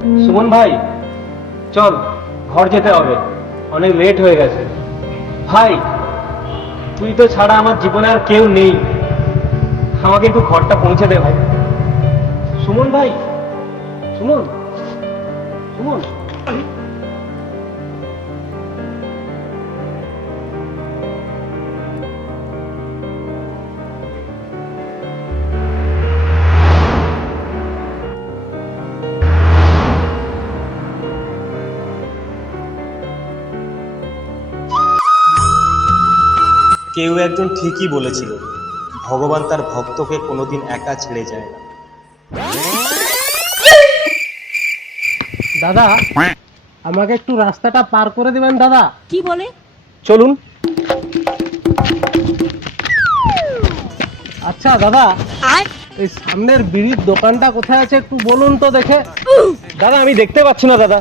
সুমন ভাই, চল ঘর যেতে হবে, অনেক লেট হয়ে গেছে। ভাই, তুই তো ছাড়া আমার জীবনে আর কেউ নেই, আমাকে একটু ঘরটা পৌঁছে দে ভাই। সুমন ভাই, সুমন, সুমন। কেউ একজন ঠিকই বলেছিল, ভগবান তার ভক্তকে কোনোদিন একা ছেড়ে যায় না। দাদা, আমাকে একটু রাস্তাটা পার করে দিবেন দাদা। কি বলে? চলুন। আচ্ছা দাদা, আর এই সামনের বিড়ির দোকানটা কোথায় আছে একটু বলুন তো দেখে। দাদা, আমি দেখতে পাচ্ছি না দাদা।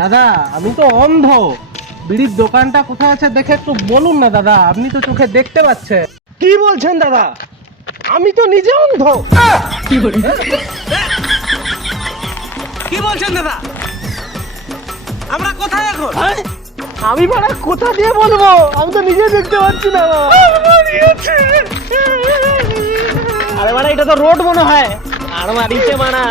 দাদা, আমি তো অন্ধ, বিড়ির দোকানটা কোথায় আছে দেখে একটু বলুন না দাদা, আপনি তো চোখে দেখতে পাচ্ছেন। কি বলছেন দাদা? আমি তো নিজে অন্ধ। কি বলছেন দাদা? আমরা কোথায় এখন? আমি বাড়া কোথা দিয়ে বলবো, আমি তো নিজে দেখতে পাচ্ছি না। আরে বাড়া, এটা তো রোড মনে হয়। আর মারিছে মানা।